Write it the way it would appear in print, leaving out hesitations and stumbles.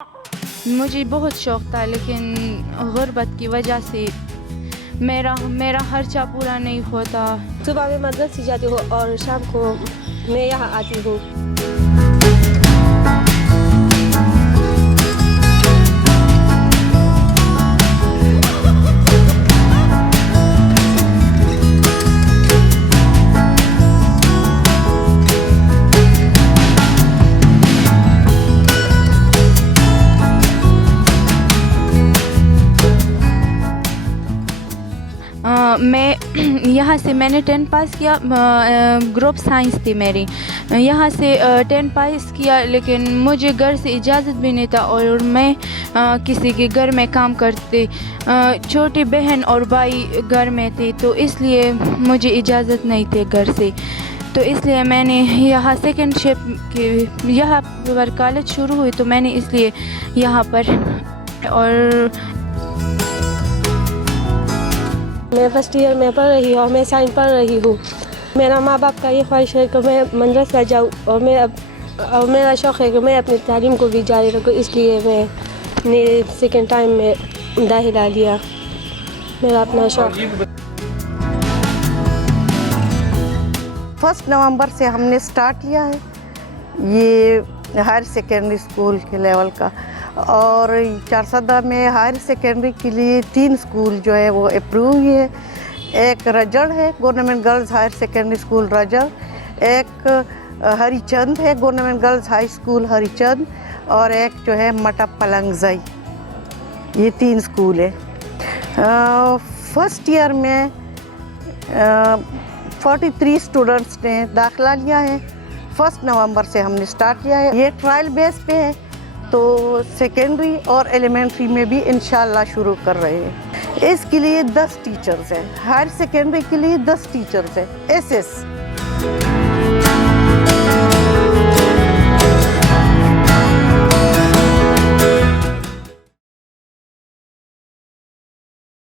मुझे बहुत शौक़ था, लेकिन गुर्बत की वजह से मेरा खर्चा पूरा नहीं होता। सुबह में मदरसे जाती हूँ और शाम को मैं यहाँ आती हूँ। मैं यहाँ से मैंने 10 पास किया, ग्रुप साइंस थी मेरी। यहाँ से 10 पास किया, लेकिन मुझे घर से इजाज़त भी नहीं था और मैं किसी के घर में काम करती। छोटी बहन और भाई घर में थे, तो इसलिए मुझे इजाज़त नहीं थी घर से। तो इसलिए मैंने यहाँ सेकेंड शिप के यहाँ पर कॉलेज शुरू हुई, तो मैंने इसलिए यहाँ पर और मैं फर्स्ट ईयर में पढ़ रही हूँ और मैं साइंस पढ़ रही हूँ। मेरा माँ बाप का ये ख्वाहिश है कि मैं मदरसा जाऊँ और मेरा शौक़ है कि मैं अपनी तालीम को भी जारी रखूँ, इसलिए मैंने सेकेंड टाइम में दाखिला लिया। मेरा अपना शौक़। 1 नवंबर से हमने स्टार्ट किया है ये हायर सेकेंडरी स्कूल के लेवल का, और चारसदा में हायर सेकेंडरी के लिए 3 स्कूल जो है वो अप्रूव हुए है। एक रजड़ है, government girls higher secondary school Rajad, एक हरिचंद है, government girls high school Harichand, और एक जो है मटप पलंगजई। ये 3 स्कूल है। फर्स्ट ईयर में 43 स्टूडेंट्स ने दाखिला लिया है। 1 नवंबर से हमने स्टार्ट किया है। ये ट्रायल बेस पे है, तो सेकेंडरी और एलिमेंट्री में भी इंशाल्लाह शुरू कर रहे हैं। इसके लिए 10 टीचर्स हैं, हायर सेकेंडरी के लिए 10 टीचर्स हैं। SS